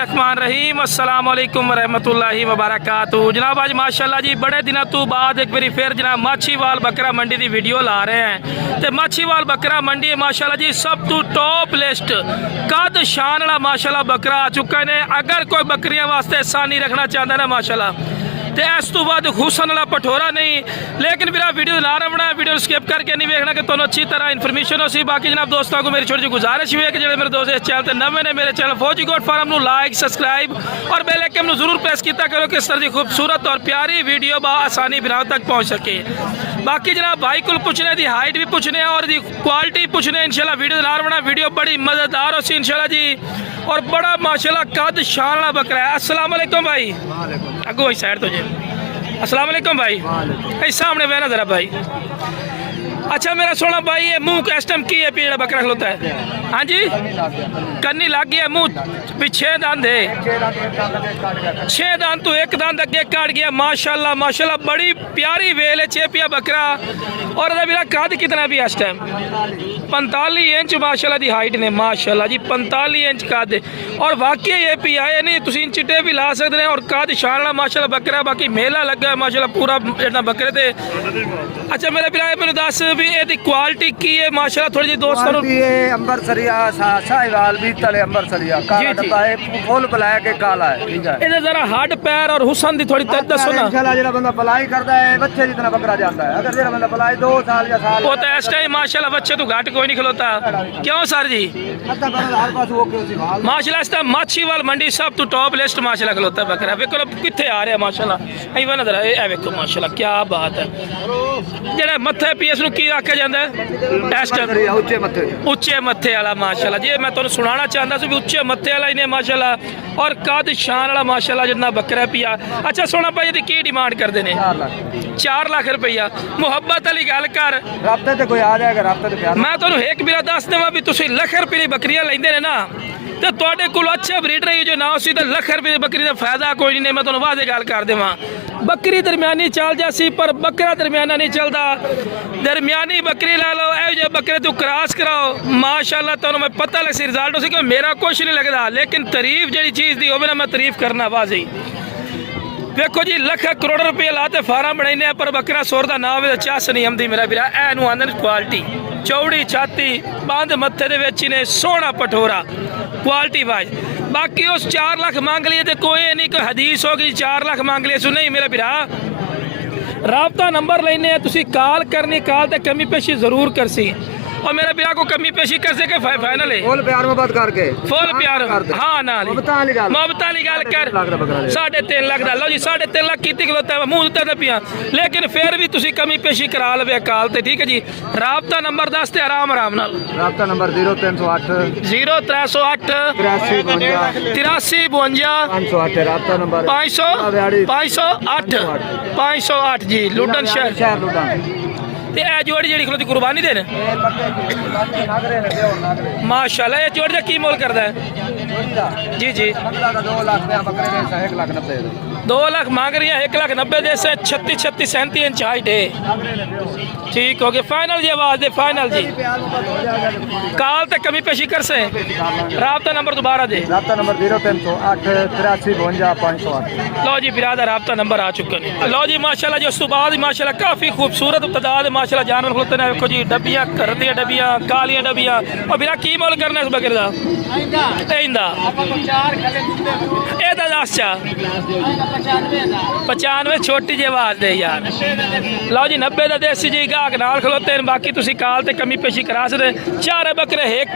बिस्मिल्लाहिर्रहमानिर्रहीम अस्सलाम वालेकुम रहमतुल्लाहि व बरकातुहू। जनाब आज माशाल्लाह जी बड़े दिनों तो बाद एक बार फिर जनाब माछीवाल बकरा मंडी की वीडियो ला रहे हैं। तो माछीवाल बकरा मंडी माशाल्लाह जी सब तो टॉप लिस्ट कद शान वाला माशाल्लाह बकरा आ चुका ने। अगर कोई बकरियां वास्ते सानी रखना चाहता है ना माशाल्लाह तो इस तो बाद हुसन वाला पठोरा नहीं, लेकिन मेरा वीडियो ना रवना वीडियो स्किप करके नहीं देखना कि तुम्हें अच्छी तरह इन्फॉर्मेशन हो सी। बाकी जनाब दोस्तों को मेरी छोटी सी गुजारिश भी है कि जो मेरे दोस्त इस चैनल पर नवे ने मेरे चैनल फौजी गोट फार्म लाइक सबसक्राइब और बेल आइकन जरूर प्रेस किया करो कि इस तरह की खूबसूरत और प्यारी वीडियो आसानी बिना तक पहुँच सके। बाकी जनाब भाई को पूछने की हाइट भी पूछने और क्वालिटी पूछने इंशाल्लाह वीडियो ना रवना वीडियो बड़ी मज़ेदार हो सी इंशाल्लाह जी। और बड़ा माशाल्लाह कद शान वाला बकरा है। अस्सलाम वालेकुम भाई, अगो भाई साइड तो जी। अस्सलाम वालेकुम भाई, भाई सामने बहना जरा भाई। अच्छा मेरा सोना भाई ये मुंह इस टाइम की है पीड़ा बकरा खलोता है? हाँ जी कन्नी लग गया मुंह छे दांत है, छे दांत तो एक दांत अगे काट गया। माशाल्लाह माशाल्लाह बड़ी प्यारी वेल है चेपिया बकरा। और मेरा कद कितना भी इस टाइम 45 इंच माशाल्लाह दी हाइट ने माशाल्लाह जी 45 इंच कद। और वाकई ये पी आए नहीं तुम चिट्टे भी ला सकते हैं और कद शान वाला माशाल्लाह बकरा। बाकी मेला लगा है माशाल्लाह पूरा इतना बकरे थे। अच्छा मेरा भरा मैंने दस भी ये क्वालिटी की है माशाल्लाह थोड़ी जी दोस्तों अंबरसरिया साहिवाल भी तले अंबरसरिया काला डब्बा है फुल ब्लैक है काला है ठीक है। इधर जरा हड पैर और हुसन दी थोड़ी तक दसो ना। इंशाल्लाह जेड़ा बंदा पलाई करदा है बच्चे जितना बकरा जाता है। अगर जेड़ा बंदा पलाई 2 साल या साल वो तो इस टाइम माशाल्लाह बच्चे तो घाट कोई नहीं खलोता क्यों सर जी? माशाल्लाह इस टाइम माछीवाल मंडी सब तो टॉप लिस्ट माशाल्लाह खलोता बकरा। देखो किथे आ रहा माशाल्लाह आई वन जरा ए देखो माशाल्लाह क्या बात है। जेड़ा मथे पीएस नु की आख्या जांदा है इस टाइम उच्चे मथे वाला माशाल्लाह जी। मैं तुहानू सुनाना चाहता सी भी उच्चे मथे वाला ही ने माशाल्लाह और कद शान वाला माशाल्लाह जितना बकरा पिया। अच्छा सोना भाई दी की डिमांड करते हैं? 4 लाख रुपया। मुहब्बत वाली गल कर राब्ते ते कोई आ जाएगा राब्ते ते प्यार। मैं तुहानू एक मेरा दस देवां भी तुसीं लाख रुपये दी बकरियां लैंदे ने ना तो तुहाडे कोल अच्छा ब्रीडर ही जो ना उसी तो लाख रुपये की बकरी का फायदा कोई नहीं। मैं तुहानू वादे गल कर देवां बकरी दरम्यानी चल जासी पर बकरा दरम्याना नहीं चलता। दरम्यानी बकरी ला लो ए बकरे तो क्रॉस कराओ माशाल्लाह तुहानू मैं पता लग सी रिजल्ट उसी कि मेरा कुछ नहीं लगता, लेकिन तारीफ जी चीज़ की होवे ना मैं तारीफ करना वाजी। देखो जी लाख करोड़ रुपये लाते फार्म बनाने पर बकरा सुर का ना हो चस नहीं आती मेरा वीरा। एनू आंदे क्वालिटी चौड़ी छाती बंद मत्थे दे विच ने सोहना पठोरा क्वालिटी वाइज। बाकी उस 4 लाख मांग लिए तो कोई नहीं कोई हदीस होगी 4 लाख मांग लिए सु नहीं मेरा वीरा। राबता नंबर लेने तुसी कॉल करनी कॉल ते कमी पेशी जरूर करसी और मेरा बिरा को कमी पेशी कर सके फाइनल है फुल प्यार मोहब्बत करके फुल प्यार हाँ ना मोहब्बत वाली गल कर 3.5 लाख दा लो जी 3.5 लाख की खलोता है मुंह उत्ते पिया, लेकिन फिर भी तुसी कमी पेशी करा लवे काल ते ठीक है जी। राबता नंबर दस ते आराम आराम नाल राबता नंबर 0308 0308 83 52 508 राबता नंबर 508 जी लुडन शहर लुडन। ते ए जोड़ी जेड़ी खलोती कुर्बानी देन माशाल्लाह। ये जोड़ी का की मोल करदा है जी जी? 2 लाख बकरे दे 1 लाख 90 2 लाख मांग रही है 1 लाख 90 दे से 36 37 इंच हाइट है। ठीक हो गया फाइनल जी आवाज दे फाइनल जी काल ते कमी पेशी कर से। राबता नंबर दोबारा दे राबता नंबर 0308 83 52 508। लो जी बिरादर राबता नंबर आ चुके हैं। लो जी माशाल्लाह जो उस बाद माशाल्लाह काफ़ी खूबसूरत तादाद माशाल्लाह जानवर होते हैं। देखो जी डब्बियाँ घर दी डब्बियाँ कालियाँ डब्बियाँ और बिरा की मोल करना इस बकरे का ए दस 95 छोटी जी आवाज दे यार। लो जी 90 का देसी जी गाहक नाल खलोते हैं। बाकी तुसी काल ते कमी पेशी करा सकते। 4 बकरे 1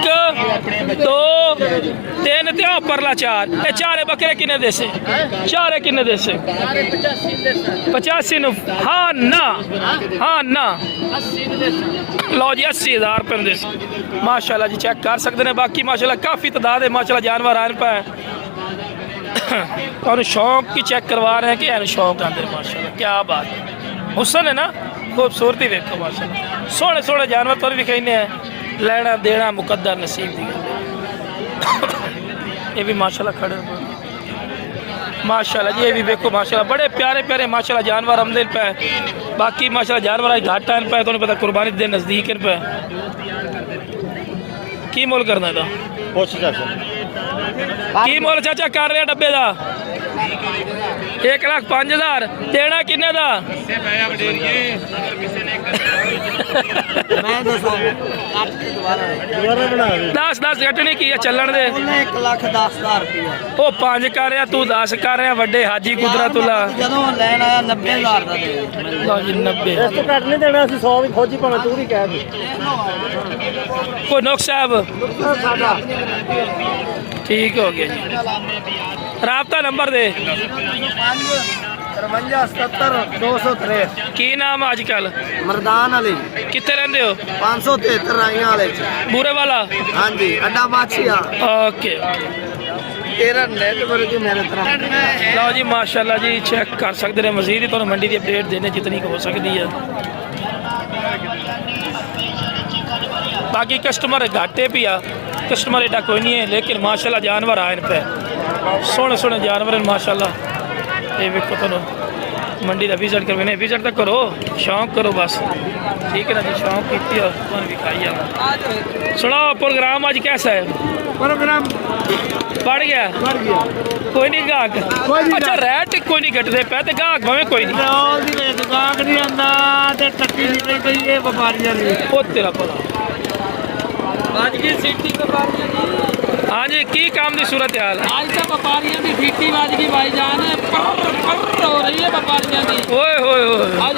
2 3 ते परला 4 ये 4 बकरे किन्ने देसे? 4 किन्ने देसे? 85 हाँ ना हाँ ना लो जी 80,000 रुपये देसे माशाल्लाह जी चेक कर सकते हैं। बाकी माशाल्लाह काफ़ी तादाद है माशाल्लाह जानवर आने पे और शौक की चेक करवा रहे हैं कि शौक आते हैं माशाल्लाह क्या बात है। हुसन है ना खूबसूरती देखो माशाल्लाह सोहने सोहने जानवर तो भी कहने हैं लेना देना मुकद्दर नसीब दी ये भी माशाल्लाह खड़े माशाल्लाह जी ये भी देखो माशाल्लाह बड़े प्यारे प्यारे माशाल्लाह जानवर आमदन पे। बाकी माशाल्लाह जानवर घाटा इन पे तो पता कुर्बानी दे नज़दीक इन पे की मोल करना था ਕੀ ਮੁੱਲ ਚਾਚਾ ਕਰ ਰਿਹਾ ਡੱਬੇ ਦਾ 1,05,000 ਦੇਣਾ ਕਿੰਨੇ ਦਾ ਮੈਂ ਦੱਸਾਂ ਦੁਬਾਰਾ ਬਣਾ ਦੇ 10 ਘਟਣੀ ਕੀ ਆ ਚੱਲਣ ਦੇ 1,10,000 ਰੁਪਇਆ ਉਹ 5 ਕਰ ਰਿਹਾ ਤੂੰ 10 ਕਰ ਰਿਹਾ ਵੱਡੇ ਹਾਜੀ ਕੁਦਰਤੁੱਲਾ ਜਦੋਂ ਲੈਣ ਆਇਆ 90,000 ਦਾ ਦੇ ਲਓ ਜੀ 90 ਇਸ ਤੋਂ ਘੱਟ ਨਹੀਂ ਦੇਣਾ ਅਸੀਂ 100 ਵੀ ਫੌਜੀ ਭਾਵੇਂ ਤੂੰ ਵੀ ਕਹਿ ਦੇ ਕੋਈ ਨੁਕਸ ਸਾਹਿਬ ਸਾਡਾ ਠੀਕ ਹੋ ਗਿਆ ਜੀ ਰਾਬਤਾ ਨੰਬਰ ਦੇ 5377 ਕੀ ਨਾਮ ਅੱਜ ਕੱਲ ਮਰਦਾਨ ਅਲੀ ਕਿੱਥੇ ਰਹਿੰਦੇ ਹੋ 573 ਰਾਈਆਂ ਵਾਲੇ ਚ ਬੂਰੇ ਵਾਲਾ ਹਾਂਜੀ ਅੱਡਾ ਮਾਛੀਆ ਓਕੇ ਤੇਰਾ ਨੈਟਵਰਕ ਹੀ ਮੇਰੇ ਤਰ੍ਹਾਂ ਲਓ ਜੀ ਮਾਸ਼ਾਅੱਲਾ ਜੀ ਚੈੱਕ ਕਰ ਸਕਦੇ ਨੇ ਮਜ਼ੀਦ ਹੀ ਤੁਹਾਨੂੰ ਮੰਡੀ ਦੀ ਅਪਡੇਟ ਦੇਣੇ ਜਿਤਨੀ ਕੁ ਹੋ ਸਕਦੀ ਹੈ बाकी कस्टमर घाटे भी आ कस्टमर एडा कोई नहीं है लेकिन माशाल्लाह जानवर आए पे सोहने सोहने जानवर माशाल्लाह ये वेखो तुहानू मंडी का विजिट करवाने विजिट तो करो शौक करो बस ठीक है ना जी शौक की तुहानू विखाई आ सुनाओ प्रोग्राम आज कैसा है प्रोग्राम बढ़ गया कोई नहीं गाहक अच्छा रेट कोई नहीं घटते पे तो गाहक भावें कोई नहीं ਪੈਟਰੋਲ ਦੀ ਵੇਚ ਗਾਹਕ ਨਹੀਂ ਆਂਦਾ ਤੇ ਟੱਕੀ ਨਿਕਲ ਗਈ ਇਹ ਵਪਾਰੀਆਂ ਦੀ ओ तेरा भला ਅੱਜ ਕੀ ਸਿੱਟੀ ਵਪਾਰੀਆਂ ਦੀ हाँ जी की काम की सूरत हाल है आज तो व्यापारियों की सीटी बाज की भाईजान पर हो रही है व्यापारियों की ओए होए होए आज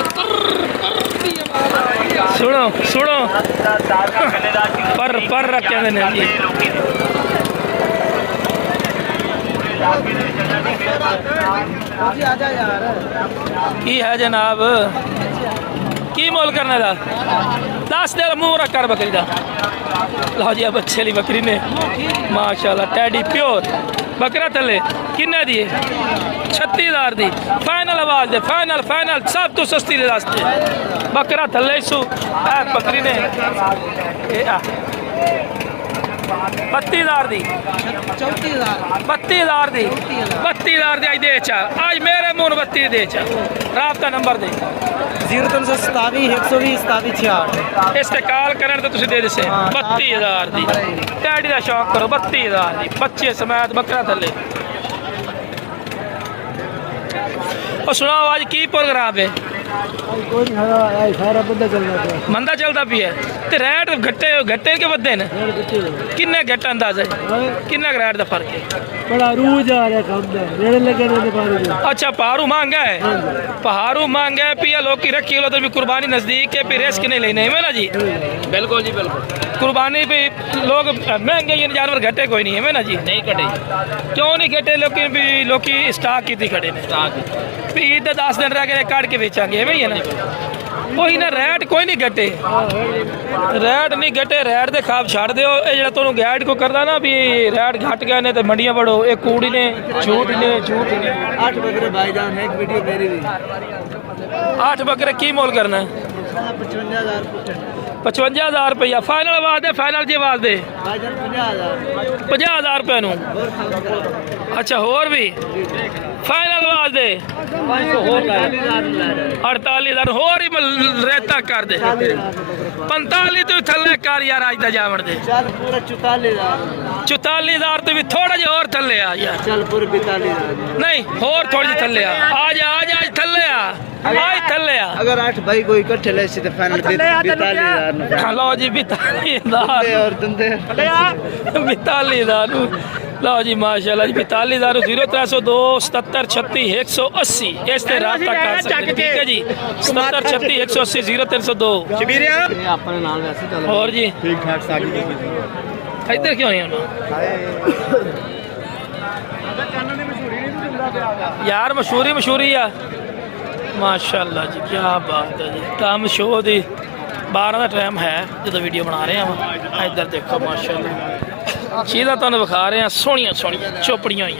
की आवाज़। सुनो सुनो पर रखे ने जी आजा यार की है जनाब की मोल करने का 10 दिन मुंह रख कर बकरी का लो जी अब अच्छे ली बकरी ने माशाल्लाह टैडी प्योर बकरा थले किन्ने दी 36,000 दी फाइनल आवाज दे फाइनल फाइनल सब तो सस्ती दे रास्ते बकरा थले सु बकरी ने 32,000 दी 32,000 दी 32,000 दी आज दे चा आज मेरे मुंह 32 दे चा राबता नंबर दे 0327 120 27 इस्तेकाल करने तो तुझे दे दे 32,000 दी टैडी का शौक करो 32,000 दी बच्चे समेत बकरा थले और सुनाओ आज की प्रोग्राम है कोई सारा बंदा चल रहा है मंदा चलता भी है ते रेट घट्टे घट्टे के बदे ने किन्ने घट्टा अंदाजा है किन्ना रेट दा फर्क है बड़ा रूज आ रहा काम दा रेड़े लगे ने पारे दे अच्छा पहाड़ू महंगा है पहाड़ू महंगा है पिया लोग की रखी लो तो भी कुर्बानी नजदीक है फिर रिस्क नहीं लेने है ना जी बिल्कुल जी बिल्कुल कुर्बानी पे लोग महंगे ये जानवर घटे कोई नहीं है ना जी नहीं घटे क्यों नहीं घटे लेकिन भी लोग स्टाक की खड़े ने स्टाक भी ईद 10 दिन रह गए काट के बेचांगे है ना वही ना रेट कोई नहीं घटे रेट नहीं घटे रेट दे खाब छाड़ दो ये जो तुम गाइड को करदा ना भी रेट घट गए ने तो मंडियां बढ़ो ये कूड़ी ने झूठ ने 8 बकरे भाईजान है एक वीडियो मेरी भी 8 बकरे की मोल करना है 55,000 रुपया फाइनल आवाज दे फाइनल जी आवाज दे भाईजान 50,000 50,000 रुपये नू अच्छा होर भी फाइनल आवाज दे 48,000 होर ही रेता कर दे 45 तो थले कर यार आज दा जावण दे चल पूरा 44,000 तो भी थोड़ा जिहा और थले आ यार चल पूरा 42,000 नहीं होर थोड़ी जी थले आ आज थले आ आज थले आ अगर 8 भाई कोई इकट्ठे ले सी तो फाइनल 42,000 लो जी 42,000 और दंदे 42,000 लो जी माशाल्लाह जी 42,000 0302 77 36 180 इस ते राब्ता कर सकते ठीक है जी 77 36 180 0302 शबीरिया अपने नाल वैसे चल और जी ठीक ठाक सागी इधर क्यों है यार मशहूरी आ माशाल्लाह जी क्या बात है जी काम शो दी 12 का टाइम है जो वीडियो बना रहे हैं इधर देखो माशाल्लाह चीज़ा तुहानू विखा रहे हैं सोहनियां सोहनियां चोपड़ियां हुई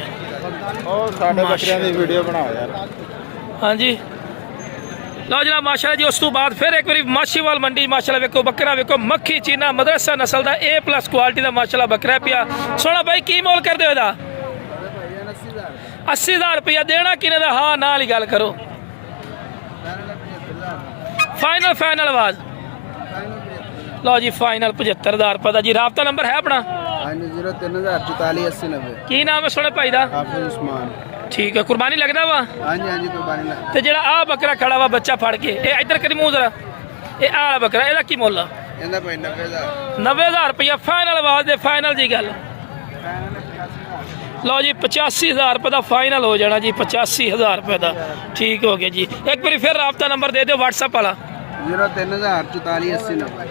वीडियो बनाओ यार हाँ जी लो जनाब माशाल्लाह जी उस तो बाद फिर एक बार माछीवाल मंडी माशाल्लाह वेखो बकरा वेखो मक्खी चीना मदरसा नस्ल का A+ क्वालिटी का माशाल्लाह बकरा पिया सोना भाई की मोल कर दो 80,000 रुपया देना किने दा हाँ नाल ही गल करो फाइनल आवाज लो जी फाइनल 75,000 रुपये का जी राबता नंबर है अपना ਹਾਂਜੀ 030448090 ਕੀ ਨਾਮ ਹੈ ਸੋਹਣੇ ਭਾਈ ਦਾ? ਹਾਫਿਜ਼ ਉਸਮਾਨ। ਠੀਕ ਹੈ, ਕੁਰਬਾਨੀ ਲੱਗਦਾ ਵਾ? ਹਾਂਜੀ ਹਾਂਜੀ ਕੁਰਬਾਨੀ ਲਾ। ਤੇ ਜਿਹੜਾ ਆ ਬੱਕਰਾ ਖੜਾ ਵਾ ਬੱਚਾ ਫੜ ਕੇ, ਇਹ ਇੱਧਰ ਕਰੀ ਮੂੰਹ ਜ਼ਰਾ, ਇਹ ਆਹ ਵਾਲਾ ਬੱਕਰਾ, ਇਹਦਾ ਕੀ ਮੁੱਲ ਆ? ਇਹਦਾ ਭਾਈ 90000। 90000 ਰੁਪਇਆ ਫਾਈਨਲ ਆਵਾਜ਼ ਦੇ, ਫਾਈਨਲ ਦੀ ਗੱਲ। ਲਓ ਜੀ 85000 ਰੁਪਏ ਦਾ ਫਾਈਨਲ ਹੋ ਜਾਣਾ ਜੀ, 85000 ਰੁਪਏ ਦਾ। ਠੀਕ ਹੋ ਗਿਆ ਜੀ। ਇੱਕ ਵਾਰੀ ਫਿਰ ਰਾਬਤਾ ਨੰਬਰ ਦੇ ਦਿਓ WhatsApp ਵਾਲਾ। 030448090।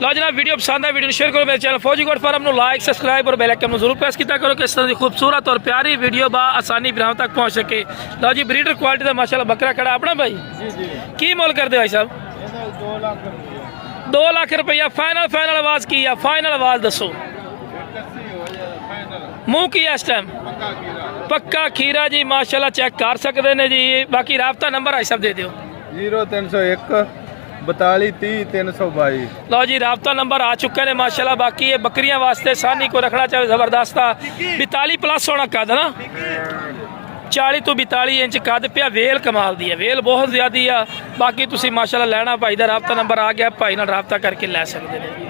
ਲਓ ਜਨਾਬ, ਵੀਡੀਓ ਪਸੰਦ ਹੈ ਵੀਡੀਓ ਨੂੰ ਸ਼ੇਅਰ ਕਰੋ। ਮੇਰੇ ਚੈਨਲ ਫੌਜੀ ਗੋਡ ਫਾਰਮ ਨੂੰ ਲਾਈਕ ਸਬਸਕ੍ਰਾइब और बेल आइकन ਨੂੰ ਜ਼ਰੂਰ ਪ੍ਰੈਸ ਕੀਤਾ ਕਰੋ ਕਿ ਇਸ ਤਰ੍ਹਾਂ ਦੀ ਖੂਬਸੂਰਤ ਔਰ ਪਿਆਰੀ ਵੀਡੀਓ ਬਾ ਆਸਾਨੀ ਬਰਾਮ ਤੱਕ ਪਹੁੰਚ ਸਕੇ। ਲਓ ਜੀ ਬਰੀਡਰ ਕੁਆਲਿਟੀ ਦਾ ਮਾਸ਼ਾਅੱਲਾ ਬੱਕਰਾ ਖੜਾ ਆਪਣਾ ਭਾਈ। ਜੀ ਜੀ। ਕੀ ਮੁੱਲ ਕਰਦੇ ਭਾਈ ਸਾਹਿਬ? ਇਹਦਾ 2 ਲੱਖ ਰੁਪਏ। 2 ਲੱਖ ਰੁਪਇਆ ਫਾਈਨਲ ਆਵਾਜ਼ ਕੀ ਆ? ਫਾਈਨਲ ਆਵਾਜ਼ ਦੱਸੋ। ਮੂੰਹ ਕੀ ਹੈ ਇਸ ਟਾਈਮ? ਪੱਕਾ ਖੀਰਾ ਜੀ ਮਾਸ਼ਾਅੱਲਾ, ਚੈੱਕ ਕਰ ਸਕਦੇ ਨੇ ਜੀ। ਬਾਕੀ ਰਾਬਤਾ ਨੰਬਰ ਭਾਈ ਸਾਹਿਬ ਦੇ ਦਿਓ। 0301 42 30 322। ਲਓ ਜੀ ਰਾਬਤਾ ਨੰਬਰ ਆ ਚੁੱਕੇ ਨੇ ਮਾਸ਼ਾਅੱਲਾ। ਬਾਕੀ ਇਹ ਬੱਕਰੀਆਂ ਵਾਸਤੇ ਸਾਨੀ को रखना चाहे ਜ਼ਬਰਦਸਤ ਆ। 42 ਪਲੱਸ ਹੋਣਾ ਕੱਦ ਨਾ, 40 ਤੋਂ 42 ਇੰਚ ਕੱਦ ਪਿਆ। ਵੇਲ ਕਮਾਲ ਦੀ ਹੈ, ਵੇਲ ਬਹੁਤ ਜ਼ਿਆਦੀ ਆ। ਬਾਕੀ ਤੁਸੀਂ ਮਾਸ਼ਾਅੱਲਾ ਲੈਣਾ ਭਾਈ ਦਾ ਰਾਬਤਾ ਨੰਬਰ ਆ ਗਿਆ, ਭਾਈ ਨਾਲ ਰਾਬਤਾ ਕਰਕੇ ਲੈ ਸਕਦੇ ਨੇ।